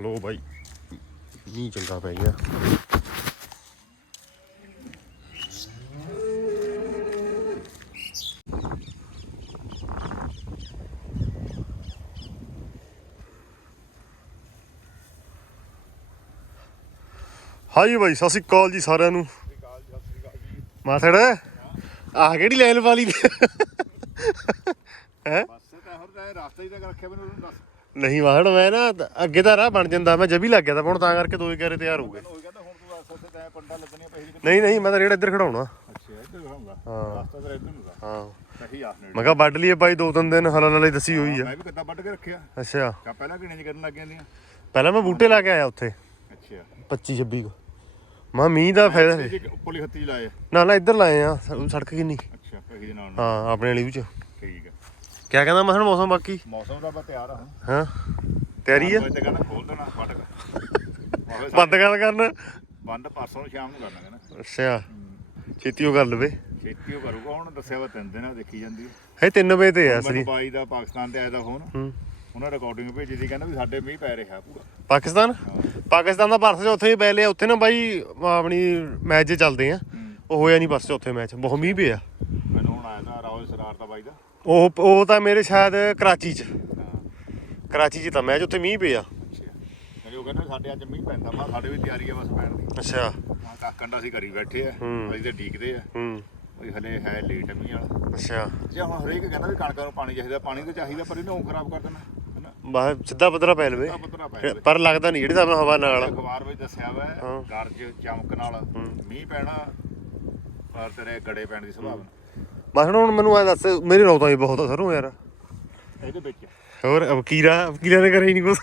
ਲੋ ਬਾਈ। ਮੀਂਹ ਚੰਗਾ ਪੈ ਗਿਆ। ਹਾਈ ਬਾਈ, ਸਤਿ ਸ਼੍ਰੀ ਅਕਾਲ ਜੀ ਸਾਰਿਆਂ ਨੂੰ। ਮਾਥੜ ਆਹ ਕਿਹੜੀ ਲਾਈਨ ਵਾਲੀ ਹੈ? ਬਸ ਤਾਂ ਹੋਰ ਤਾਂ ਰਸਤਾ ਹੀ ਤਾਂ ਰੱਖਿਆ ਮੈਨੂੰ ਦੱਸ। ਨਹੀਂ ਮਾਥੜ ਮੈਂ ਨਾ ਅੱਗੇ ਤਾਂ ਰਾਹ ਬਣ ਜਾਂਦਾ ਮੈਂ ਜਬੀ ਲੱਗ ਗਿਆ ਤਾਂ ਹੁਣ ਤਾਂ ਕਰਕੇ ਦੋਏ ਘਰੇ ਤਿਆਰ ਹੋ ਗਏ। ਹੁਣ ਤੂੰ ਤੈਂ ਪੰਡਾ ਲੱਗਣੀਆਂ ਨਹੀਂ ਨਹੀਂ ਮੈਂ ਤਾਂ ਰੇੜਾ ਇੱਧਰ ਖੜਾਉਣਾ। ਅੱਛਾ ਇੱਧਰ ਹੋਊਗਾ ਹਾਂ। ਰਸਤਾ ਤਾਂ ਇੱਧਰ ਨੂੰ ਦਾ? ਹਾਂ। ਸਹੀ ਆ ਨੇੜੇ ਮੈਂ ਕਿਹਾ ਵੱਢ ਲਈਏ ਬਾਈ ਦੋ ਤਿੰਨ ਦਿਨ ਹਲਾਂ ਨਾਲੇ ਦੱਸੀ ਹੋਈ ਆ। ਮੈਂ ਵੀ ਕਿੱਦਾਂ ਵੱਢ ਕੇ ਰੱਖਿਆ। ਅੱਛਾ। ਕਾ ਪਹਿਲਾਂ ਕਿਹਨੇ ਚ ਕਰਨ ਲੱਗ ਜਾਂਦੀਆਂ? ਪਹਿਲਾਂ ਮੈਂ ਬੂਟੇ ਲਾ ਕੇ ਆਇਆ ਉੱਥੇ। ਅੱਛਾ। 25 26 ਕੋ। ਮੈਂ ਮੀਂਹ ਦਾ ਫਾਇਦਾ ਇਹ ਜੀ ਉੱਪਰਲੀ ਹੱਥੀ ਲਾਏ। ਨਾ ਨਾ ਇੱਧਰ ਲਾਏ ਆ ਸ- ਸੜਕ ਕਿੰਨੀ? ਅੱਛਾ ਕਹੀ ਦੇ ਨਾਲ। ਨਾਲ। ਹਾਂ ਆਪਣੇ ਵਾਲੀ ਵਿੱਚ। ਠੀਕ ਹੈ ਕਿਆ ਕਹਿੰਦਾ ਮਸਣ ਮੌਸਮ ਬਾਕੀ? ਮੌਸਮ ਦਾ ਬਾ ਤਿਆਰ ਆ ਹਾਂ ਤਿਆਰੀ ਆ? ਮੈਂ ਤੇ ਕਹਿੰਦਾ ਖੋਲ ਦੇਣਾ ਵੱਢ ਕੇ। ਬੰਦ ਗੱਲ ਕਰਨ? ਬੰਦ ਪਰਸੋਂ ਸ਼ਾਮ ਨੂੰ ਕਰਨਾ ਕਹਿੰਦਾ। ਅੱਛਾ ਛੇਤੀ ਉਹ ਕਰ ਲਵੇ। ਛੇਤੀ ਉਹ ਕਰੂਗਾ ਹੁਣ ਦੱਸਿਆ ਵਾ ਤਿੰਨ ਦਿਨ ਆ, ਦੇਖੀ ਜਾਂਦੀ ਹੈ 3 ਵਜੇ ਤੇ ਆ ਸਰੀ ਮੈਨੂੰ ਬਾਈ ਦਾ ਪਾਕਿਸਤਾਨ ਤੇ ਆਇਆ ਦਾ ਫੋਨ ਹੂੰ। ਉਹਨਾਂ ਰਿਕਾਰਡਿੰਗ ਭੇਜੀ ਸੀ ਕਹਿੰਦਾ ਵੀ ਸਾਡੇ ਮੀਂਹ ਪੈ ਰਿਹਾ ਪੂਰਾ। ਪਾਕਿਸਤਾਨ? ਪਾਕਿਸਤਾਨ ਦਾ ਪਰਸ ਉੱਥੇ ਪੈ ਲਿਆ ਉੱਥੇ ਨਾ ਬਾਈ ਆਪਣੀ ਮੈਚ ਜੇ ਚੱਲਦੇ ਆ। ਹੂੰ। ਉਹ ਹੋਇਆ ਨਹੀਂ ਬਸ ਉੱਥੇ ਮੈਚ। ਬਹੁਤ ਮੀਂਹ ਪਿਆ ਮੈਨੂੰ ਹੁਣ ਆਇਆ ਤਾਂ ਰਾਹੁਲ ਸਰਾਰ ਦਾ ਬਾਈ ਦਾ ਉਹ ਉਹ ਤਾਂ ਮੇਰੇ ਸ਼ਾਇਦ ਕਰਾਚੀ ਚ। ਕਰਾਚੀ ਚ ਤਾਂ ਮੈਚ ਉੱਥੇ ਮੀਂਹ ਪਿਆ। ਅੱਛਾ। ਕਹਿੰਦੇ ਉਹ ਕਹਿੰਦਾ ਸਾਡੇ ਅੱਜ ਮੀਂਹ ਪੈਂਦਾ ਮਾ ਸਾਡੇ ਵੀ ਤਿਆਰੀ ਆ ਬਸ ਪੈਣ ਦੀ। ਅੱਛਾ। ਹਾਂ ਕਾਕੰਡਾ ਅਸੀਂ ਕਰੀ ਬੈਠੇ ਆ ਹੂੰ। ਅਸੀਂ ਤੇ ਡੀਕਦੇ ਆ। ਹੂੰ। ਵੀ ਹਲੇ ਹੈ ਲੇਟ ਮੀਂਹ ਵਾਲਾ। ਅੱਛਾ। ਜੇ ਹੁਣ ਹਰੇਕ ਕਹਿੰਦਾ ਵੀ ਕਣਕਾਂ ਨੂੰ ਪਾਣੀ ਚਾਹੀਦਾ ਪਾਣੀ ਤਾਂ ਚਾਹੀਦਾ ਪਰ ਇਹਨੂੰ ਖਰਾਬ ਕਰ ਦੇਣਾ ਹੈਨਾ? ਬਾਹਰ ਸਿੱਧਾ ਪੱਧਰਾ ਪੈ ਲਵੇ। ਤਾਂ ਪੱਤਰਾ ਪੈ ਜਾਵੇ ਪਰ ਲੱਗਦਾ ਨਹੀਂ ਜਿਹੜੇ ਹਿਸਾਬ ਨਾਲ ਹਵਾ ਨਾਲ। ਅਖਬਾਰ ਵਿੱਚ ਦੱਸਿਆ ਵਾ ਹਾਂ। ਗਰਜ ਚਮਕ ਨਾਲ ਮੀਂਹ ਪੈਣਾ ਔਰ ਤੇਰੇ ਗੜੇ ਪੈਣ ਦੀ ਸੰਭਾਵਨਾ। ਮਸਣ ਹੁਣ ਮੈਨੂੰ ਆ ਦੱਸ ਮੇਰੀ ਰੌਤਾਂ ਹੀ ਬਹੁਤ ਆ ਸਰੋਂ ਯਾਰ। ਇਹਦੇ ਵਿੱਚ ਹੋਰ ਵਕੀਰਾ ਵਕੀਰਾਂ ਨੇ ਕਰਿਆ ਹੀ ਨਹੀਂ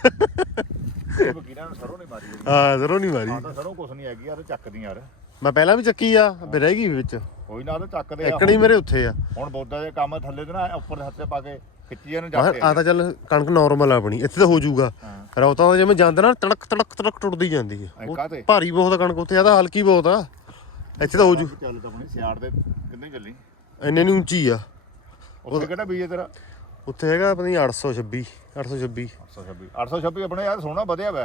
ਇਹ ਵਕੀਲਾਂ ਨੂੰ ਸਰੋਂ ਨਹੀਂ ਮਾਰੀ ਹਾਂ ਸਰੋਂ ਨਹੀਂ ਮਾਰੀ। ਹਾਂ ਤਾਂ ਸਰੋਂ ਕੁਛ ਨਹੀਂ ਹੈਗੀ ਯਾਰ ਚੱਕਦੀ ਯਾਰ। ਮੈਂ ਪਹਿਲਾਂ ਵੀ ਚੱਕੀ ਆ ਫਿਰ ਰਹਿ ਗਈ ਵਿੱਚ। ਕੋਈ ਨਾ ਤਾਂ ਚੱਕਦੇ ਆ। ਇੱਕਣੀ ਮੇਰੇ ਉੱਥੇ ਆ। ਹੁਣ ਬੋਦਾ ਦੇ ਕੰਮ ਥੱਲੇ ਤੇ ਨਾ ਉੱਪਰ ਹੱਥੇ ਪਾ ਕੇ ਖਿੱਚੀਆਂ ਨੂੰ ਮੈਂ ਜਾਂਦੇ ਆ ਤਾਂ ਚੱਲ ਕਣਕ ਨਾਰਮਲ ਆਪਣੀ ਇੱਥੇ ਤਾਂ ਹੋ ਜਾਊਗਾ। ਰੌਤਾਂ ਦਾ ਜਿਵੇਂ ਜਾਂਦਾ ਨਾ ਤੜਕ ਤੜਕ ਤੜਕ ਟੁੱਟਦੀ ਜਾਂਦੀ ਹੈ ਐਂ? ਭਾਰੀ ਬਹੁਤ ਕਣਕ ਉੱਥੇ ਆ ਤਾਂ ਹਲਕੀ ਬਹੁਤ ਆ। ਇੱਥੇ ਤਾਂ ਹੋ ਜੂ। ਚੱਲ ਤਾਂ ਆਪਣੀ ਸਿਆੜ ਦੇ ਕਿੰਨੇ ਚੱਲੀ? ਇੰਨੇ ਨਹੀਂ ਉੱਚੀ ਆ। ਉੱਥੇ ਕਿਹੜਾ ਬੀਜ ਹੈ ਤੇਰਾ? ਉੱਥੇ ਹੈਗਾ ਪਤਾ ਨਹੀਂ 826 826 826 826 ਆਪਣੇ ਯਾਰ ਸੋਹਣਾ ਵਧਿਆ ਵਾ।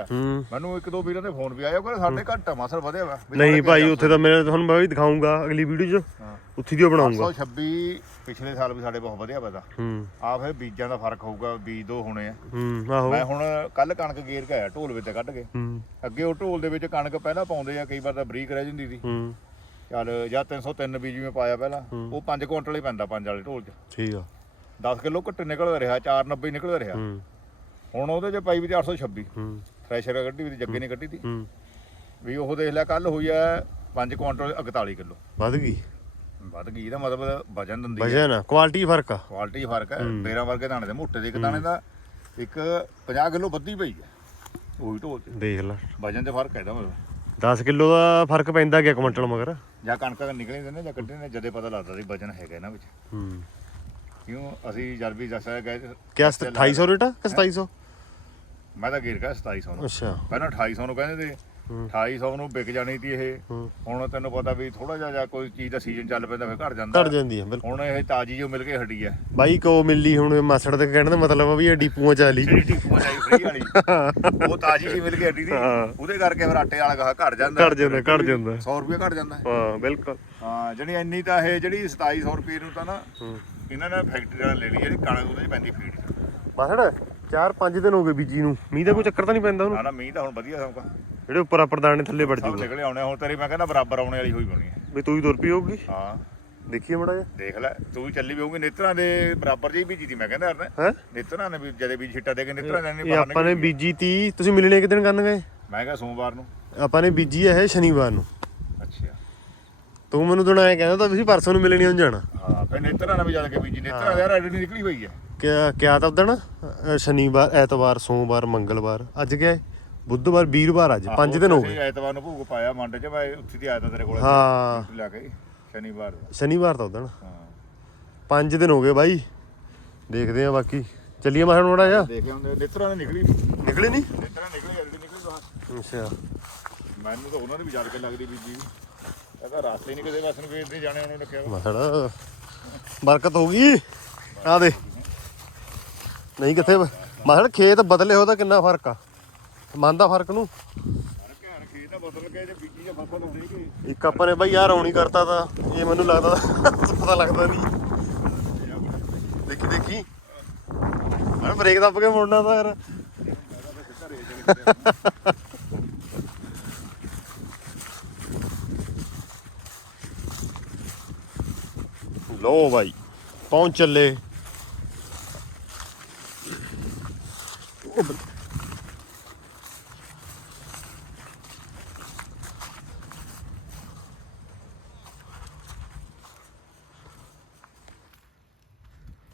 ਮੈਨੂੰ ਇੱਕ ਦੋ ਵੀਰਾਂ ਦੇ ਫੋਨ ਵੀ ਆਇਆ ਉਹ ਕਹਿੰਦੇ ਸਾਡੇ ਘੱਟ ਆ ਮਸਲ ਵਧਿਆ ਵਾ। ਨਹੀਂ ਭਾਈ ਉੱਥੇ ਤਾਂ ਮੇਰੇ ਤੁਹਾਨੂੰ ਮੈਂ ਵੀ ਦਿਖਾਉਂਗਾ ਅਗਲੀ ਵੀਡੀਓ 'ਚ। ਉੱਥੇ ਦੀ ਬਣਾਉਂਗਾ। 826 ਪਿਛਲੇ ਸਾਲ ਵੀ ਸਾਡੇ ਬਹੁਤ ਵਧਿਆ ਵਾ ਦਾ ਹੂੰ। ਆ ਫਿਰ ਬੀਜਾਂ ਦਾ ਫ਼ਰਕ ਹੋਊਗਾ ਬੀਜ ਦੋ ਹੋਣੇ ਆ। ਹੂੰ ਆਹੋ। ਮੈਂ ਹੁਣ ਕੱਲ ਕਣਕ ਗੇਰ ਕੇ ਆਇਆ ਢੋਲ ਵਿੱਚ ਕੱਢ ਕੇ। ਹੂੰ। ਅੱਗੇ ਉਹ ਢੋਲ ਦੇ ਵਿੱਚ ਕਣਕ ਪਹਿਲਾਂ ਪਾਉਂਦੇ ਆ ਕਈ ਵਾਰ ਤਾਂ ਬਰੀਕ ਰਹਿ ਜਾਂਦੀ ਸੀ। ਹੂੰ। ਚੱਲ ਜਾਂ 303 ਬੀਜ ਮੈਂ ਪਾਇਆ ਪਹਿਲਾਂ ਉਹ 5 ਕੁਇੰਟਲ ਹੀ ਪੈਂਦਾ ਪੰਜ ਵਾਲੇ ਢੋਲ 'ਚ। ਠੀਕ ਆ। 10 ਕਿਲੋ ਘੱਟ ਨਿਕਲਦਾ ਰਿਹਾ 490 ਨਿਕਲਦਾ ਰਿਹਾ। ਹੂੰ। ਹੁਣ ਉਹਦੇ 'ਚ ਪਾਈ ਵੀ ਤੇ 826 ਹੂੰ। ਥ੍ਰੈਸ਼ਰ ਕੱਢੀ ਵੀ ਤੇ ਜੱਗੇ ਨੇ ਕੱਢੀ ਤੀ। ਹੂੰ। ਵੀ ਉਹ ਦੇਖ ਲਿਆ ਕੱਲ ਹੋਈ ਆ 5 ਕੁਇੰਟਲ 41 ਕਿਲੋ। ਵੱਧ ਗਈ? ਵੱਧ ਗਈ ਇਹਦਾ ਮਤਲਬ ਵਜਨ ਦਿੰਦੀ ਹੈ ਵਜ੍ਹਾ ਨਾ ਕੁਆਲਿਟੀ ਫ਼ਰਕ ਆ। ਕੁਆਲਿਟੀ ਫ਼ਰਕ ਹੈ। ਬੇਰਾਂ ਵਰਗੇ ਦਾਣੇ ਦੇ ਮੋਟੇ ਦੇ ਇੱਕ ਦਾਣੇ ਦਾ ਇੱਕ 50 ਕਿਲੋ ਵੱਧੀ ਪਈ ਹੈ ਉਹੀ ਢੋਲ ਤੇ ਦੇਖ ਲੈ। ਵਜਨ ਤੇ ਫ਼ਰਕ ਹੈ ਇਹਦਾ ਮਤਲਬ। 10 ਕਿਲੋ ਦਾ ਫ਼ਰਕ ਪੈਂਦਾ ਗਿਆ ਕੁਇੰਟਲ ਮਗਰ। ਜਾਂ ਕਣਕਾਂ ਨਿਕਲੇ ਨੇ ਜਾਂ ਕੱਢੇ ਨੇ ਜਦੇ ਪਤਾ ਲੱਗਦਾ ਸੀ ਵਜਨ ਹੈਗਾ ਇਹਨਾਂ ਵਿੱਚ। ਹੂੰ। ਕਿਉਂ ਅਸੀਂ ਜਦ ਵੀ ਦੱਸਿਆ ਗਏ ਤੇ ਕਿਆ 2800 ਰੇਟ ਆ ਕਿ 2700 ਮੈਂ ਤਾਂ ਗੇਰ ਗਿਆ 2700 ਨੂੰ। ਅੱਛਾ। ਪਹਿਲਾਂ 2800 ਨੂੰ ਕਹਿੰਦੇ ਤੇ। 2800 ਨੂੰ ਵਿਕ ਜਾਣੀ ਸੀ ਇਹ। ਹੂੰ। ਹੁਣ ਤੈਨੂੰ ਪਤਾ ਵੀ ਥੋੜਾ ਜਿਹਾ ਜਾਂ ਕੋਈ ਚੀਜ਼ ਦਾ ਸੀਜ਼ਨ ਚੱਲ ਪੈਂਦਾ ਫਿਰ ਘਟ ਜਾਂਦਾ। ਘਟ ਜਾਂਦੀ ਆ ਬਿਲਕੁਲ। ਹੁਣ ਇਹ ਤਾਜੀ ਜੋ ਮਿਲ ਕੇ ਹਟੀ ਹੈ ਬਾਈ ਕੋ ਮਿਲੀ ਹੁਣ ਮਾਸੜ ਦੇ ਕਹਿਣ ਦਾ ਮਤਲਬ ਆ ਵੀ ਇਹ ਡੀਪੂਆਂ ਚ ਆਲੀ ਜਿਹੜੀ ਟੀਪੂ ਆਈ ਫਰੀ ਵਾਲੀ। ਉਹ ਤਾਜੀ ਜੀ ਮਿਲ ਕੇ ਹਟੀ ਦੀ ਹਾਂ। ਉਹਦੇ ਕਰਕੇ ਫਿਰ ਆਟੇ ਵਾਲਾ ਗਾਹ ਘਟ ਜਾਂਦਾ। ਘਟ ਜਾਂਦਾ ਘਟ ਜਾਂਦਾ। 100 ਰੁਪਏ ਘਟ ਜਾਂਦਾ। ਹੈ। ਹਾਂ ਬਿਲਕੁਲ। ਹਾਂ ਜਿਹੜੀ ਇੰਨੀ ਤਾਂ ਇਹ ਜਿਹੜੀ 2700 ਰੁਪਏ ਨੂੰ ਤਾਂ ਨਾ ਹੂੰ। ਇਹਨਾਂ ਨੇ ਫੈਕਟਰੀ ਵਾਲਾ ਲੈ ਲਈ ਜਿਹੜੀ ਕਣਕ ਉਹਦੇ 'ਚ ਪੈਂਦੀ ਫੀਡ ਮਾਸੜ 4-5 ਦਿਨ ਹੋ ਗਏ ਬੀਜੀ ਨੂੰ। ਮੀਂਹ ਦਾ ਕੋਈ ਚੱਕਰ ਤਾਂ ਨਹੀਂ ਪੈਂਦਾ ਉਹਨੂੰ? ਨਾ ਨਾ ਮੀਂਹ ਤਾਂ ਹੁਣ ਵਧੀਆ ਸਮਕਾ ਜਿਹੜੇ ਉੱਪਰ ਆਪਰ ਦਾਣੇ ਥੱਲੇ ਵੜ ਸਭ ਜੂਗਾ। ਨਿਕਲੇ ਆਉਣੇ ਹੁਣ ਤੇਰੀ ਮੈਂ ਕਹਿੰਦਾ ਬਰਾਬਰ ਆਉਣੇ ਵਾਲੀ ਹੋਈ ਬਣੀ ਹੈ ਵੀ ਤੂੰ ਹੀ ਤੁਰ ਪਈ ਹੋਊਗੀ? ਹਾਂ। ਦੇਖੀਏ ਮੜਾ ਜਾ ਦੇਖ ਲੈ ਤੂੰ ਵੀ ਚੱਲੀ ਵੀ ਹੋਊਗੀ ਨੇਤਰਾਂ ਦੇ ਬਰਾਬਰ ਜਿਹੀ ਬੀਜੀ ਦੀ ਮੈਂ ਕਹਿੰਦਾ ਯਾਰ ਹੈ? ਨੇਤਰਾਂ ਨੇ ਵੀ ਜਦੇ ਬੀਜ ਛਿੱਟਾ ਦੇ ਕੇ ਨੇਤਰਾਂ ਨੇ ਇਹ ਆਪਾਂ ਨੇ ਬੀਜੀ ਤੀ ਤੁਸੀਂ ਮਿਲਣੇ ਕਿ ਦਿਨ ਕਰਨ ਗਏ? ਮੈਂ ਕਿਹਾ ਸੋਮਵਾਰ ਨੂੰ। ਆਪਾਂ ਨੇ ਬੀਜੀ ਇਹ ਸ਼ਨੀਵਾਰ ਨੂੰ। ਅੱਛਾ। ਤੂੰ ਮੈਨੂੰ ਤਾਂ ਐਂ ਕਹਿੰਦਾ ਤਾਂ ਤੁਸੀਂ ਪਰਸੋਂ ਨੂੰ ਮਿਲਣੀ ਹੁਣ ਜਾਣਾ। ਹਾਂ ਫਿਰ ਨੇਤਰਾਂ ਨੇ ਵੀ ਜਦ ਕੇ ਬੀਜੀ। ਨੇਤਰਾਂ ਯਾਰ ਐਡੀ ਨਿਕਲੀ ਹੋਈ ਹੈ ਕਿਆ ਕਿਆ ਤਾਂ ਉਦਣ? ਸ਼ਨੀਵਾਰ ਐਤਵਾਰ ਸੋਮਵਾਰ ਮੰਗਲਵਾਰ। ਅੱਜ ਕਿਆ ਹੈ ਬੁੱਧਵਾਰ ਵੀਰਵਾਰ ਅੱਜ 5 ਦਿਨ ਹੋ ਗਏ। ਐਤਵਾਰ ਨੂੰ ਭੂਗ ਪਾਇਆ ਮੰਡੇ 'ਚ ਮੈਂ ਉੱਥੇ ਦੀ ਆਇਆ ਤਾਂ ਤੇਰੇ ਕੋਲ ਹਾਂ। ਲੈ ਕੇ ਸ਼ਨੀਵਾਰ ਸ਼ਨੀਵਾਰ ਤਾਂ ਉਦਣ। ਹਾਂ। 5 ਦਿਨ ਹੋ ਗਏ ਬਾਈ ਦੇਖਦੇ ਆ ਬਾਕੀ। ਚੱਲੀਏ ਮਾਹਣ ਮੜਾ ਜਾ। ਦੇਖ ਆਉਂਦੇ ਨੇਤਰਾਂ ਨੇ ਨਿਕਲੀ ਨਿਕਲੇ ਨਹੀਂ ਨੇਤਰਾਂ ਨਿਕਲੀ ਐਡੀ ਨਿਕਲੀ ਬਾਹਰ। ਅੱਛਾ। ਮੈਨੂੰ ਤਾਂ ਉਹਨਾਂ ਦੀ ਵੀ ਯਾਦ ਕੇ ਲੱਗਦੀ ਬੀਜੀ ਇਹ ਤਾਂ ਰਾਸਤੇ ਨਹੀਂ ਕਿਤੇ ਬਸ ਨੂੰ ਵੇਚਦੇ ਜਾਣੇ ਉਹਨੂੰ ਰੱਖਿਆ। ਮਾਹਣ ਬਰਕਤ ਹੋ ਗਈ। ਆ ਦੇ। ਨਹੀਂ ਕਿੱਥੇ ਮਾਹਣ ਖੇਤ ਬਦਲੇ ਉਹਦਾ ਕਿੰਨਾ ਫ਼ਰਕ ਆ। ਮੰਨਦਾ ਫ਼ਰਕ ਨੂੰ? ਘਰ ਖੇਤ ਦਾ ਬਦਲ ਕੇ ਜੇ ਬੀਜੀ ਜਾਂ ਫਸਲ ਹੋਣੀ ਕਿ ਇੱਕ ਆਪਾਂ ਨੇ ਬਾਈ ਯਾਰ ਆਉਣੀ ਕਰਤਾ ਤਾਂ, ਇਹ ਮੈਨੂੰ ਲੱਗਦਾ ਪਤਾ ਲੱਗਦਾ ਨਹੀਂ। ਦੇਖੀ ਦੇਖੀ। ਮੈਂ ਬ੍ਰੇਕ ਦੱਬ ਕੇ ਮੁੜਨਾ ਤਾਂ ਯਾਰ। ਲੋ ਬਾਈ, ਪਹੁੰਚ ਚੱਲੇ। ਉਹ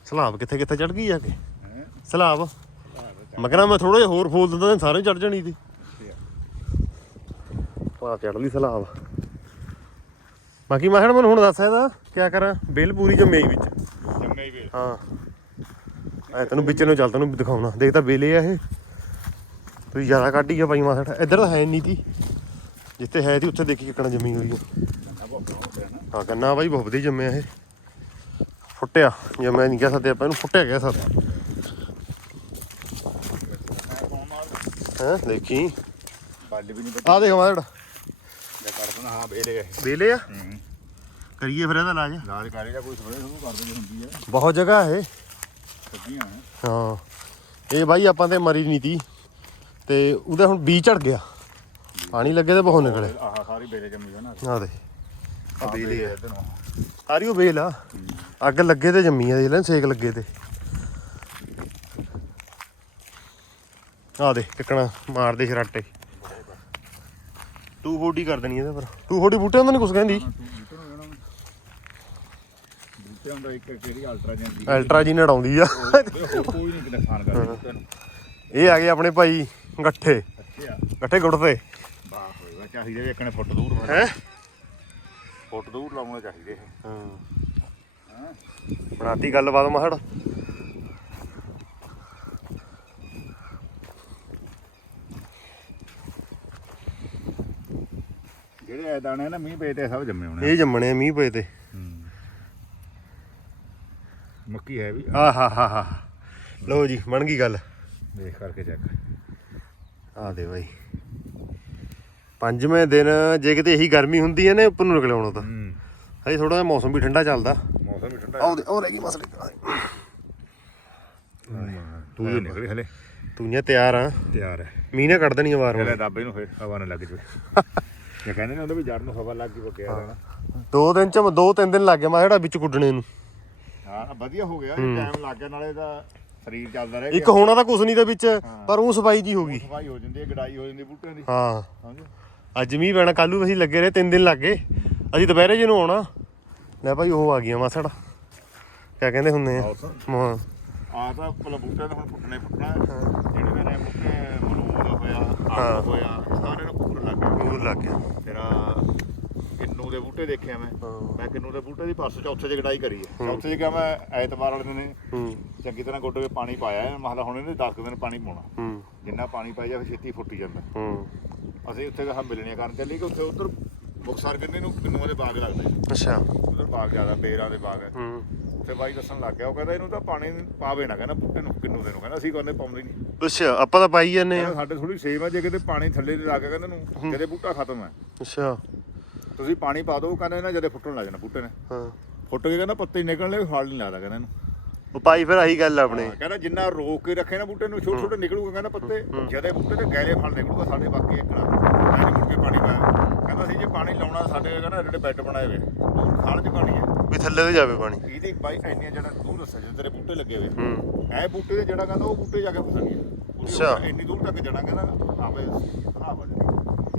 ਸਲਾਬ ਕਿੱਥੇ ਕਿੱਥੇ ਚੜ ਗਈ ਆ ਕੇ? ਸਲਾਬ? ਮੈਂ ਕਹਿੰਦਾ ਮੈਂ ਥੋੜਾ ਜਿਹਾ ਹੋਰ ਫੋਲ ਦਿੰਦਾ ਤਾਂ ਸਾਰੇ ਚੜ ਜਾਣੀ ਸੀ ਪਾ ਚੜ ਲਈ ਸਲਾਬ। ਬਾਕੀ ਮੈਂ ਕਿਹਾ ਮੈਨੂੰ ਹੁਣ ਦੱਸ ਇਹਦਾ ਕੀ ਕਰਾਂ? ਬਿੱਲ ਪੂਰੀ ਜੰਮੇ ਵਿੱਚ। ਜੰਮੇ ਹੀ ਹਾਂ। ਐ ਤੈਨੂੰ ਵਿੱਚ ਨੂੰ ਚੱਲ ਤੈਨੂੰ ਦਿਖਾਉਣਾ। ਦੇਖ ਤਾਂ ਬੇਲੇ ਆ ਇਹ। ਤੁਸੀਂ ਜ਼ਿਆਦਾ ਕੱਢ ਆ ਭਾਈ ਮਾਸੜ। ਇੱਧਰ ਤਾਂ ਹੈ ਨਹੀਂ ਤੀ। ਜਿੱਥੇ ਹੈ ਤੀ ਉੱਥੇ ਦੇਖੀ ਕਿੱਕਣਾ ਜੰਮੀ ਹੋਈ ਆ। ਹਾਂ ਕੰਨਾ ਬਾਈ ਬਹੁਤ ਵਧੀਆ ਜੰਮਿਆ ਇਹ। ਫੁੱਟਿਆ। ਜੰਮਿਆ ਨਹੀਂ ਕਹਿ ਸਕਦੇ ਆਪਾਂ ਇਹਨੂੰ ਫੁੱਟਿਆ ਕਹਿ ਸਕਦੇ। ਮੈਂ ਹੈ ਦੇਖੀ। ਬੱਲ ਵੀ ਨਹੀਂ ਬੱਜੀ ਆ ਦੇਖ ਮਾਸੜ ਜੇ ਕਰ ਦੇਣਾ ਹਾਂ ਬੇਲੇ ਆ ਕਰੀਏ ਫਿਰ ਇਹਦਾ ਇਲਾਜ। ਲਾਜ ਕਾਰੇ ਦਾ ਕੋਈ ਸਵੇਰੇ ਸ਼ੁਰੂ ਕਰ ਦਿੰਦੀ ਹੁੰਦੀ ਹੈ ਬਹੁਤ ਜਗ੍ਹਾ ਹੈ ਹੈ। ਇਹ ਬਾਈ ਆਪਾਂ ਤੇ ਮਰੀ ਨਹੀਂ ਤੀ। ਤੇ ਉਹਦਾ ਹੁਣ ਬੀ ਝੜ ਗਿਆ। ਪਾਣੀ ਲੱਗੇ ਤੇ ਬਹੁਤ ਨਿਕਲੇ ਆਹ ਸਾਰੀ ਵੇਲੇ ਜੰਮੀ ਹੈ ਨਾ। ਆ ਦੇ ਆ। ਇੱਧਰ। ਨੂੰ ਸਾਰੀ ਉਹ ਬੇਲ ਆ ਅੱਗ ਲੱਗੇ ਤੇ ਜੰਮੀ ਆ ਦੇਖ ਲੈ ਸੇਕ ਲੱਗੇ ਤੇ। ਆ ਦੇ ਟਿਕਣਾ ਮਾਰਦੇ ਛਰਾਟੇ ਤੂੰ ਫੋਡੀ ਕਰ ਦੇਣੀ ਇਹਦੇ ਪਰ। ਤੂੰ ਫੋਡੀ ਬੂਟੇ ਹੁੰਦਾ ਨਹੀਂ ਕੁਛ ਕਹਿੰਦੀ? ਤੂੰ ਬੂਟੇ ਨੂੰ ਕਹਿਣਾ ਬੂਟੇ ਹੁੰਦਾ ਇੱਕ ਕਿਹੜੀ ਅਲਟਰਾ ਜਾਂਦੀ ਅਲਟਰਾ ਜੀ ਨੜਾਉਂਦੀ ਆ ਹੋਰ ਕੋਈ ਨਹੀਂ ਨੁਕਸਾਨ ਕਰਦਾ ਬੂਟੇ ਨੂੰ। ਇਹ ਆ ਗਏ ਆਪਣੇ ਭਾਈ ਗੱਠੇ। ਗੱਠੇ ਗੁੱਟਦੇ ਬਾਪ ਹੋਏ ਵਾ ਚਾਹੀਦੇ ਵੀ ਇੱਕਨੇ ਫੁੱਟ ਦੂਰ ਹੈ? ਫੁੱਟ ਦੂਰ ਲਾਉਣੇ ਚਾਹੀਦੇ ਇਹ। ਹਾਂ। ਹਾਂ। ਬਣਾਤੀ ਗੱਲਬਾਤ ਮਹੜ। ਜਿਹੜੇ ਇਹ ਦਾਣੇ ਨਾ ਮੀਂਹ ਪਏ ਤੇ ਸਭ ਜੰਮੇ ਹੋਣੇ ਇਹ ਜੰਮਣੇ ਆ ਮੀਂਹ ਪਏ ਤੇ। ਮੱਕੀ ਹੈ ਵੀ। ਆ ਹਾ ਹਾ ਹਾ। ਲਓ ਜੀ ਬਣ ਗਈ ਗੱਲ। ਦੇਖ ਕਰਕੇ ਚੈੱਕ ਆ ਦੇ ਬਾਈ। ਪੰਜਵੇਂ ਦਿਨ ਜੇ ਕਿਤੇ ਇਹੀ ਗਰਮੀ ਹੁੰਦੀ ਹੈ ਨਾ ਉੱਪਰ ਨੂੰ ਨਿਕਲ ਆਉਣਾ ਤਾਂ। ਹੂੰ। ਹਜੇ ਥੋੜਾ ਜਿਹਾ ਮੌਸਮ ਵੀ ਠੰਡਾ ਚੱਲਦਾ। ਮੌਸਮ ਵੀ ਠੰਡਾ ਆਉ ਦੇ ਉਹ ਰਹਿ ਗਈ ਮਸਲੀ। ਹੈ ਤੂੰ ਜੋ ਨਿਕਲੀ ਹਲੇ। ਤੂੰ ਨੇ ਤਿਆਰ ਆ। ਤਿਆਰ ਹੈ। ਮੀਂਹ ਨੇ ਕੱਢ ਦੇਣੀ ਵਾਰ ਵਾਰ। ਦਾਬੇ ਨੂੰ ਫਿਰ ਹਵਾ ਨਾ ਲੱਗ ਜਵੇ। ਜੇ ਕਹਿੰਦੇ ਨੇ ਉਹਦੇ ਵੀ ਜੜ ਨੂੰ ਹਵਾ ਲੱਗ ਗਈ ਬਕਿਆ ਜਾਣਾ ਦੋ ਦਿਨ ਚ ਦੋ ਤਿੰਨ ਦਿਨ ਲੱਗ ਗਏ ਮੈਂ ਜਿਹੜਾ ਵਿੱਚ ਕੁੱਟਣੇ ਨੂੰ। ਹਾਂ ਵਧੀਆ ਹੋ ਗਿਆ ਇਹ ਟਾਈਮ ਲੱਗ ਗਿਆ ਨਾਲੇ ਦਾ ਸਰੀਰ ਚੱਲਦਾ ਰਹਿ ਇੱਕ ਹੋਣਾ ਤਾਂ ਕੁਛ ਨਹੀਂ ਦੇ ਵਿੱਚ ਪਰ ਉਹ ਸਫ਼ਾਈ ਜੀ ਹੋ ਗਈ। ਸਫ਼ਾਈ ਹੋ ਜਾਂਦੀ ਹੈ ਗੜਾਈ ਹੋ ਜਾਂਦੀ ਬੂਟਿਆਂ ਦੀ। ਹਾਂ। ਸਮਝ? ਅੱਜ ਮੀਂਹ ਪੈਣਾ ਕੱਲੂ ਅਸੀਂ ਲੱਗੇ ਰਹੇ ਤਿੰਨ ਦਿਨ ਲੱਗ। ਗਏ ਅਸੀਂ ਦੁਪਹਿਰੇ ਜਿਹਨੂੰ ਆਉਣਾ। ਲੈ ਭਾਈ ਉਹ ਆ ਗਈਆਂ ਮਾਸੜ। ਕਿਆ ਕਹਿੰਦੇ ਹੁੰਦੇ ਆ? ਹਾਂ। ਆ ਤਾਂ ਬੂਟਿਆਂ ਦਾ ਹੁਣ ਫੁੱਟਣੇ ਫੁੱਟਣਾ। ਜਿਹੜੇ ਨੇ ਬੂਟੇ ਮਲੂਦ ਹੋਇਆ ਆਮ ਹੋਇਆ ਸਾਰੇ ਨੂੰ ਫੁੱਟਣ ਲੱਗ ਗਏ ਉਹ ਲੱਗ ਗਿਆ। ਤੇਰਾ ਕਿੰਨੂ ਦੇ ਬੂਟੇ ਦੇਖਿਆ ਮੈਂ। ਮੈਂ ਕਿੰਨੂ ਦੇ ਬੂਟੇ ਦੀ ਪਰਸੋਂ ਚੌਥੇ ਚ ਗੜਾਈ ਕਰੀ ਹੈ। ਚੌਥੇ ਚ ਕਿਹਾ ਮੈਂ ਐਤਵਾਰ ਵਾਲੇ ਦਿਨ ਚੰਗੀ ਤਰ੍ਹਾਂ ਗੋਡੇ 'ਤੇ ਪਾਣੀ ਪਾਇਆ ਹੈ। ਮਹਲਾ ਹੁਣ ਇਹਨੇ 10 ਦਿਨ ਪਾਣੀ ਪਾਉਣਾ। ਜਿੰਨਾ ਪਾਣੀ ਪਾਈ ਜਾ ਫਿਰ ਛੇਤੀ ਫੁੱਟੀ ਜਾਂਦਾ। ਅਸੀਂ ਉੱਥੇ ਕਹਾ ਮਿਲਣੀਆਂ ਕਰਨ ਚੱਲੀ ਕਿ ਉੱਥੇ ਉਧਰ ਮੁਕਸਰ ਕਿੰਨੇ ਨੂੰ ਕਿੰਨੂਆਂ ਦੇ ਬਾਗ ਲੱਗਦੇ ਅੱਛਾ। ਉਧਰ ਬਾਗ ਜ਼ਿਆਦਾ ਬੇਰਾਂ ਦੇ ਬਾਗ ਹੈ। ਉੱਥੇ ਬਾਈ ਦੱਸਣ ਲੱਗ ਗਿਆ ਉਹ ਕਹਿੰਦਾ ਇਹਨੂੰ ਤਾਂ ਪਾਣੀ ਪਾਵੇ ਨਾ ਕਹਿੰਦਾ ਬੂਟੇ ਨੂੰ ਕਿੰਨੂ ਦੇ ਨੂੰ। ਕਹਿੰਦਾ ਅਸੀਂ ਕਹਿੰਦੇ ਪਾਉਂਦੇ ਨਹੀਂ। ਅੱਛਾ ਆਪਾਂ ਤਾਂ ਪਾਈ ਜਾਂਦੇ ਆ ਸਾਡੇ ਥੋੜੀ ਹੈ ਜੇ ਕਿਤੇ ਪਾਣੀ ਥੱਲੇ ਦੇ ਲੱਗ ਗਿਆ ਕਹਿੰਦਾ ਨੂੰ ਜਦੇ ਬੂਟਾ ਖਤਮ ਹੈ। ਅੱਛਾ। ਤੁਸੀਂ ਪਾਣੀ ਪਾ ਦਿਓ ਕਹਿੰਦਾ ਇਹਨਾਂ ਜਦੇ ਫੁੱਟਣ ਲੱਗ ਜਾਣਾ ਬੂਟੇ ਨੇ। ਹਾਂ। ਫੁੱਟ ਕੇ ਕਹਿੰਦਾ ਪੱਤੇ ਨਿਕਲਣੇ ਫਲ ਨਹੀਂ ਲੱਗਦਾ ਕਹਿੰਦਾ ਇਹਨੂੰ ਉਹ ਪਾਈ ਫਿਰ ਆਹੀ ਗੱਲ ਆ ਆਪਣੇ। ਹਾਂ, ਕਹਿੰਦਾ ਜਿੰਨਾ ਰੋਕ ਕੇ ਰੱਖੇ ਨਾ ਬੂਟੇ ਨੂੰ ਛੋਟੇ ਛੋਟੇ ਨਿਕਲੂਗਾ ਕਹਿੰਦਾ ਪੱਤੇ। ਜਦੇ ਬੂਟੇ ਤੇ ਗੈਲੇ ਫਲ ਨਿਕਲੂਗਾ ਸਾਡੇ ਬਾਕੀ ਇੱਕਣਾ ਮੈਂ ਨਹੀਂ ਮੁੜ ਕੇ ਪਾਣੀ ਪਾਇਆ। ਕਹਿੰਦਾ ਸੀ ਜੇ ਪਾਣੀ ਲਾਉਣਾ ਸਾਡੇ ਕਹਿੰਦਾ ਜਿਹੜੇ ਬੈੱਡ ਬਣਾਏ ਹੋਏ ਖਾਲ 'ਚ ਪਾਣੀ ਹੈ। ਵੀ ਥੱਲੇ ਤੇ ਜਾਵੇ ਪਾਣੀ। ਇਹਦੀ ਬਾਈ ਇੰਨੀਆਂ ਜਿਹੜਾ ਦੂਰ ਦੱਸਿਆ ਜੇ ਤੇਰੇ ਬੂਟੇ ਲੱਗੇ ਹੋਏ ਹੂੰ। ਐ ਬੂਟੇ ਦੇ ਜੜਾ ਕਹਿੰਦਾ ਉਹ ਬੂਟੇ ਜਾ ਕੇ ਫਸਣਗੇ। ਅੱਛਾ। ਇੰਨੀ ਦੂਰ ਤੱਕ ਜੜਾ ਕਹਿੰਦਾ ਆਵੇ ਹਵਾ ਜਾਣੀ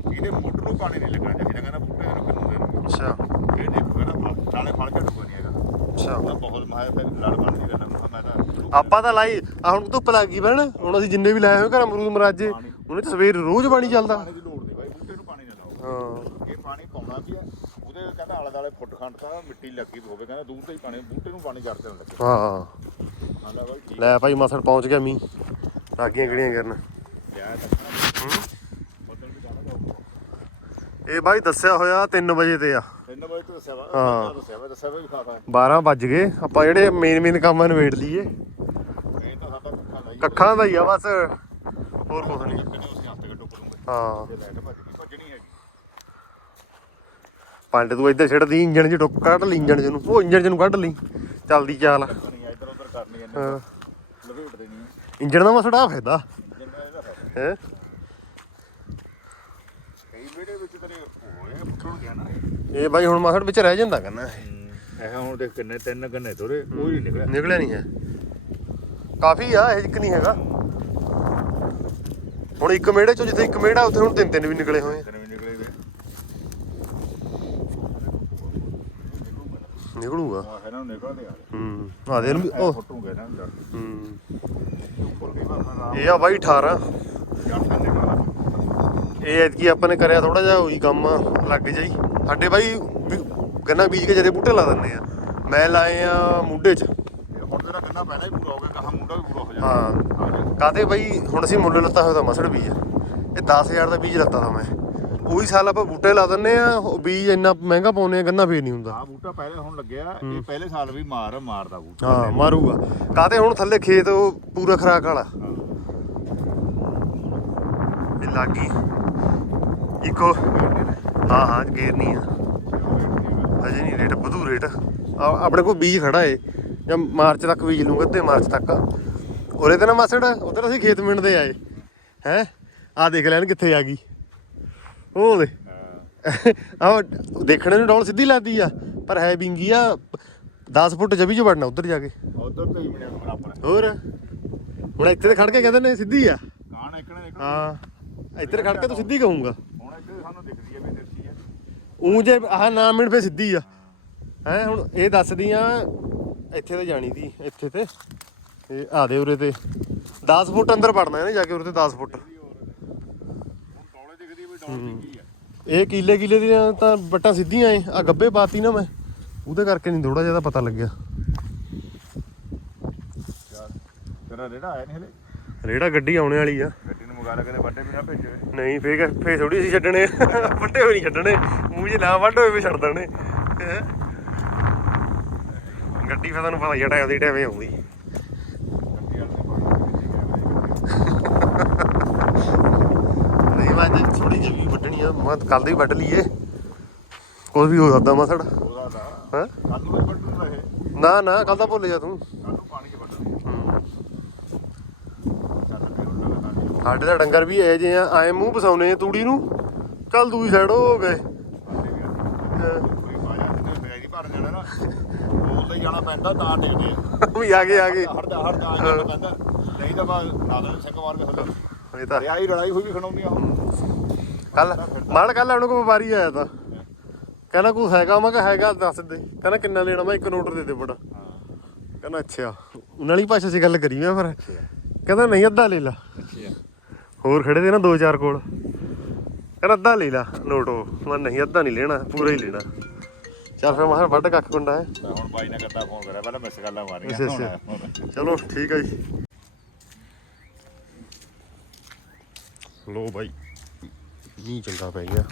ਇਹਦੇ ਮੁੱਢ ਨੂੰ ਪਾਣੀ ਨਹੀਂ ਲੱਗਣਾ ਚਾਹੀਦਾ ਕਹਿੰਦਾ ਬੂਟੇ ਨੂੰ ਕਿੰਨੂ ਦੇ ਅੱਛਾ। ਇਹ ਦੇਖੋ ਕਹਿੰਦਾ ਨਾਲੇ ਫਲ ਝੜੂਗਾ ਨਹੀਂ ਹੈਗਾ। ਅੱਛਾ। ਉਹਦਾ ਬਹੁਤ ਮਾਇਆ ਫਿਰ ਲੜ ਬਣ ਜੀ ਕਹਿੰਦਾ ਮੈਂ ਤਾਂ ਆਪਾਂ ਤਾਂ ਲਾਈ ਆ ਹੁਣ ਧੁੱਪ ਲੱਗ ਗਈ ਬਣ ਹੁਣ ਅਸੀਂ ਜਿੰਨੇ ਵੀ ਲਾਏ ਹੋਏ ਘਰ ਅਮਰੂਦ ਮਰਾਜੇ ਉਹਨੇ ਤਾਂ ਸਵੇਰ ਰੋਜ਼ ਪਾਣੀ ਚੱਲਦਾ ਪਾਣੀ ਦੀ ਲੋੜ ਨਹੀਂ ਬਾਈ ਬੂਟੇ ਨੂੰ ਪਾਣੀ ਨਾ ਲਾਓ। ਹਾਂ। ਇਹ ਪਾਣੀ ਪਾਉਣਾ ਵੀ ਹੈ ਉਹਦੇ ਕਹਿੰਦਾ ਆਲੇ ਦਾਲੇ ਫੁੱਟ ਖੰਡ ਤਾਂ ਮਿੱਟੀ ਲੱਗੀ ਹੋਵੇ ਕਹਿੰਦਾ ਦੂਰ ਤੇ ਹੀ ਪਾਣੀ ਬੂਟੇ ਨੂੰ ਪਾਣੀ ਕਰਦੇ ਲੱਗੇ ਹਾਂ। ਹਾਂ ਲੈ ਭਾਈ ਮਸੜ ਪਹੁੰਚ ਗਿਆ ਕਿਹੜੀਆਂ ਕਰਨ। ਲਿਆ ਉਧਰ ਵੀ ਜਾਣਾ ਜਾਊਗਾ ਇਹ ਭਾਈ ਦੱਸਿਆ ਹੋਇਆ 3 ਵਜੇ ਤੇ ਆ। ਤਿੰਨ ਵਜੇ ਤੋਂ ਦੱਸਿਆ ਵਾ। ਹਾਂ। ਦੱਸਿਆ ਵਾ ਦੱਸਿਆ ਵਾ ਵੀ ਖਾਤਾ 12 ਵੱਜ ਗਏ। ਆਪਾਂ ਜਿਹੜੇ ਮੇਨ ਮੇਨ ਕੰਮਾਂ ਨੂੰ ਵੇੜ ਲਈਏ। ਇਹ ਤਾਂ ਸਾਡਾ ਕੱਖਾਂ ਦਾ ਹੀ ਕੱਖਾਂ ਦਾ ਹੀ ਆ ਬਸ। ਹੋਰ ਕੁਝ ਨਹੀਂ। ਹਾਂ। ਪੰਡ ਤੂੰ ਇੱਧਰ ਛੱਡਦੀ ਇੰਜਣ 'ਚ ਟੁੱਕ ਕੱਢ ਲਈ ਇੰਜਣ 'ਚ ਨੂੰ ਉਹ ਇੰਜਣ 'ਚ ਨੂੰ ਕੱਢ ਲਈ। ਚੱਲਦੀ ਚਾਲ ਇੰਜਣ ਦਾ ਮਸੜਾ ਫਾਇਦਾ। ਹੈ? ਵਿੱਚ ਤੇਰੇ ਹੋਏ ਪੁੱਟਣ ਗਿਆ ਨਾ ਇਹ ਬਾਈ ਹੁਣ ਮਸੜ ਵਿੱਚ ਰਹਿ ਜਾਂਦਾ ਕਹਿੰਦਾ ਇਹ। ਹੁਣ ਦੇਖ ਕਿੰਨੇ ਤਿੰਨ ਗੰਨੇ ਤੋਰੇ ਉਹ ਹੀ ਨਿਕਲਿਆ। ਨਿਕਲਿਆ ਨਹੀਂ ਹੈ। ਕਾਫੀ ਆ ਇਹ ਇੱਕ ਨਹੀਂ ਹੈਗਾ। ਹੁਣ ਇੱਕ ਮੇੜੇ ਚੋਂ ਜਿੱਥੇ ਇੱਕ ਮੇੜਾ ਉੱਥੇ ਹੁਣ ਤਿੰਨ ਤਿੰਨ ਵੀ ਨਿਕਲੇ ਹੋਏ ਆ। ਤਿੰਨ ਵੀ ਨਿਕਲੇ ਵੇ ਨਿਕਲੂਗਾ। ਆ ਇਹਨਾਂ ਨੂੰ ਨਿਕਲਦੇ ਆ। ਹੂੰ ਆ ਦੇ ਵੀ ਉਹ। ਫੁੱਟੂਗੇ ਨਾ ਹੂੰ ਕਈ ਨਾ ਇਹ ਆ ਬਾਈ 18 ਜੜ ਤਾਂ ਨਿਕਲਦਾ ਇਹ ਐਤਕੀ ਆਪਾਂ ਨੇ ਕਰਿਆ ਥੋੜਾ ਜਿਹਾ ਉਹੀ ਕੰਮ ਲੱਗ ਜਾਈ। ਸਾਡੇ ਬਾਈ ਗੰਨਾ ਬੀਜ ਕੇ ਜਦੇ ਬੂਟੇ ਲਾ ਦਿੰਦੇ ਆ। ਮੈਂ ਲਾਏ ਆ ਮੁੱਢੇ 'ਚ। ਹੁਣ ਤੇਰਾ ਗੰਨਾ ਪਹਿਲਾਂ ਹੀ ਪੂਰਾ ਹੋ ਗਿਆ ਕਹਾ ਮੁੰਡਾ ਵੀ ਪੂਰਾ ਹੋ ਜਾਣਾ। ਹਾਂ। ਆ ਜਾ ਕਾਤੇ ਬਾਈ? ਹੁਣ ਅਸੀਂ ਮੁੱਲ ਲੱਤਾ ਹੋਇਆ ਤਾਂ ਮਸੜ ਬੀਜ। ਇਹ 10000 ਦਾ ਬੀਜ ਲੱਤਾ ਤਾਂ ਮੈਂ। ਉਹੀ ਸਾਲ ਆਪਾਂ ਬੂਟੇ ਲਾ ਦਿੰਨੇ ਆ ਉਹ ਬੀਜ ਇੰਨਾ ਮਹਿੰਗਾ ਪਾਉਨੇ ਆ ਗੰਨਾ ਫੇਰ ਨਹੀਂ ਹੁੰਦਾ। ਆ ਬੂਟਾ ਪਹਿਲੇ ਹੁਣ ਲੱਗਿਆ ਇਹ ਪਹਿਲੇ ਸਾਲ ਵੀ ਮਾਰ ਮਾਰਦਾ ਬੂਟਾ। ਹਾਂ ਮਾਰੂਗਾ। ਕਾਤੇ ਹੁਣ ਥੱਲੇ ਖੇਤ ਪੂਰਾ ਖਰਾਕ ਵਾਲਾ? ਹਾਂ। ਇਹ ਲੱਗੀ ਇੱਕੋ। ਹਾਂ ਹਾਂ ਗੇਰਨੀ ਆ। ਅਜੇ ਨਹੀਂ ਰੇਟ ਵਧੂ ਰੇਟ। ਆਪਣੇ ਕੋਲ ਬੀਜ ਖੜਾ ਏ। ਜਾਂ ਮਾਰਚ ਤੱਕ ਬੀਜ ਲੂੰਗਾ ਅੱਧੇ ਮਾਰਚ ਤੱਕ। ਉਰੇ ਤੇ ਨਾ ਮਾਸੜ ਉਧਰ ਅਸੀਂ ਖੇਤ ਮਿੰਡਦੇ ਆਏ। ਹੈ? ਆ ਦੇਖ ਲੈਣ ਕਿੱਥੇ ਆ ਗਈ। ਉਹ ਦੇ। ਆ ਦੇਖਣੇ ਨੂੰ ਡੌਲ ਸਿੱਧੀ ਲੱਗਦੀ ਆ। ਪਰ ਹੈ ਵਿੰਗੀ ਆ 10 ਫੁੱਟ ਜਵੀ ਚ ਵੜਨਾ ਉਧਰ ਜਾ ਕੇ। ਉਧਰ ਤੇ ਹੀ ਮਿਲਿਆ ਬਰਾਬਰ। ਹੋਰ? ਹੁਣ ਇੱਥੇ ਤੇ ਖੜ ਕੇ ਕਹਿੰਦੇ ਨੇ ਸਿੱਧੀ ਆ। ਕਾਣ ਇੱਕਣੇ ਨਿਕਲ ਹਾਂ। ਇੱਧਰ ਖੜ ਕੇ ਤੂੰ ਸਿੱਧੀ ਕਹੂੰਗਾ ਹੁਣ ਇੱਥੇ ਸਾਨੂੰ ਦਿਖਦੀ ਹੈ ਵੀ ਦਿਰਸੀ ਹੈ ਉਂ ਜੇ ਆਹ ਨਾ ਮਿੰਟ ਫੇ ਸਿੱਧੀ ਆ। ਹੈ, ਹੁਣ ਇਹ ਦੱਸਦੀ ਆ, ਇੱਥੇ ਤੇ ਜਾਣੀ ਦੀ, ਇੱਥੇ ਤੇ। ਇਹ ਆ ਦੇ ਉਰੇ ਤੇ। 10 ਫੁੱਟ ਅੰਦਰ ਵੜਨਾ ਇਹਨੇ ਜਾ ਕੇ ਉਰੇ ਤੇ 10 ਫੁੱਟ। ਇਹ ਕੀਲੇ ਕੀਲੇ ਦੀਆਂ ਤਾਂ ਬੱਟਾਂ ਸਿੱਧੀਆਂ ਏ ਆ ਗੱਬੇ ਪਾਤੀ ਨਾ ਮੈਂ। ਉਹਦੇ ਕਰਕੇ ਨਹੀਂ ਥੋੜਾ ਜਿਹਾ ਪਤਾ ਲੱਗਿਆ। ਯਾਰ ਤੇਰਾ ਰੇੜਾ ਆਇਆ ਨਹੀਂ ਹਲੇ? ਰੇੜਾ ਗੱਡੀ ਆਉਣੇ ਵਾਲੀ ਆ। ਗੱਡੀ ਨੂੰ ਮੁਗਾ ਕਦੇ ਵੱਡੇ ਵੀ ਨਾ ਭੇਜੇ। ਨਹੀਂ ਫੇਰ ਫੇਰ ਥੋੜੀ ਅਸੀਂ ਛੱਡਣੇ। ਵੱਡੇ ਹੋਏ ਨਹੀਂ ਛੱਡਣੇ। ਮੂੰਹ 'ਚ ਨਾ ਵੱਡ ਹੋਏ ਵੀ ਛੱਡ ਦੇਣੇ। ਹੈਂ। ਗੱਡੀ ਫੇਰ ਤੁਹਾਨੂੰ ਪਤਾ ਹੀ ਆ ਟਾਈਮ ਦੀ ਟਾਈਮ ਆਉਂਦੀ। ਨਹੀਂ ਮੈਂ ਅੱਜ ਥੋੜੀ ਜਿਹੀ ਵੀ ਵੱਢਣੀ ਆ। ਮੈਂ ਕੱਲ ਦੀ ਵੱਢ ਲਈਏ। ਕੋਈ ਵੀ ਹੋ ਸਕਦਾ ਮਸੜ। ਉਹਦਾ ਦਾ ਹਾਂ? ਕੱਲ ਨੂੰ ਵੀ ਵੱਢਣ ਰਹੇ ਨਾ ਨਾ ਕੱਲ ਤਾਂ ਭੁੱਲ ਜਾ ਤੂੰ ਕੱਲ ਨੂੰ ਪਾਣੀ 'ਚ ਵੱਢਣ ਚੱਲ ਫਿਰ ਉਹਨਾਂ ਦਾ ਨਾਲ ਸਾਡੇ ਦਾ ਡੰਗਰ ਵੀ ਐ ਜੇ ਆ ਐ ਮੂੰਹ ਆ ਤੂੜੀ ਨੂੰ। ਚੱਲ ਦੂਈ ਸਾਈਡ ਹੋ ਗਏ। ਜਾਣਾ ਬੋਲਦੇ ਪੈਂਦਾ ਤਾਂ ਆ ਵੀ ਆ ਗਏ। ਆ ਗਏ ਹਰਦਾ ਹਰਦਾ ਆ ਜਾਣਾ ਪੈਂਦਾ। ਨਹੀਂ ਤਾਂ ਬਾ ਨਾਦਲ ਸਿੰਘ ਮਾਰ ਕੇ ਹੱਲ ਇਹ ਤਾਂ ਰਿਆਈ ਲੜਾਈ ਹੋਈ ਵੀ ਖਣਾਉਂਦੀਆਂ ਕੱਲ ਮਾਲ ਕੱਲ ਆਪਣੇ ਕੋਲ ਵਪਾਰੀ ਆਇਆ ਤਾਂ। ਕਹਿੰਦਾ ਕੋਈ ਹੈਗਾ ਮੈਂ ਕਿਹਾ ਹੈਗਾ ਦੱਸ ਦੇ। ਕਹਿੰਦਾ ਕਿੰਨਾ ਲੈਣਾ ਮੈਂ ਇੱਕ ਨੋਟ ਦੇ ਦੇ ਬੜਾ। ਕਹਿੰਦਾ ਅੱਛਾ। ਉਹਨਾਂ ਵਾਲੀ ਭਾਸ਼ਾ 'ਚ ਗੱਲ ਕਰੀ ਮੈਂ ਫਿਰ। ਕਹਿੰਦਾ ਨਹੀਂ ਅੱਧਾ ਲੈ ਲਾ। ਹੋਰ ਖੜੇ ਦੇ ਨਾ ਦੋ ਚਾਰ ਕੋਲ। ਕਹਿੰਦਾ ਅੱਧਾ ਲੈ ਲਾ ਨੋਟ ਉਹ। ਮੈਂ ਨਹੀਂ ਅੱਧਾ ਨਹੀਂ ਲੈਣਾ ਪੂਰਾ ਹੀ ਲੈਣਾ। ਚੱਲ ਫਿਰ ਮੈਂ ਕਿਹਾ ਵੱਢ ਕੱਖ ਕੁੰਡਾ ਹੈ। ਹੁਣ ਬਾਈ ਨੇ ਕਰਦਾ ਫੋਨ ਕਰਿਆ ਪਹਿਲਾਂ ਮਿਸ ਗੱਲਾਂ ਮਾਰੀਆਂ ਅੱਛਾ। ਚਲੋ ਠੀਕ ਹੈ ਜੀ। ਲੋ ਬਾਈ ਮੀਂਹ ਚੰਗਾ ਪੈ ਗਿਆ।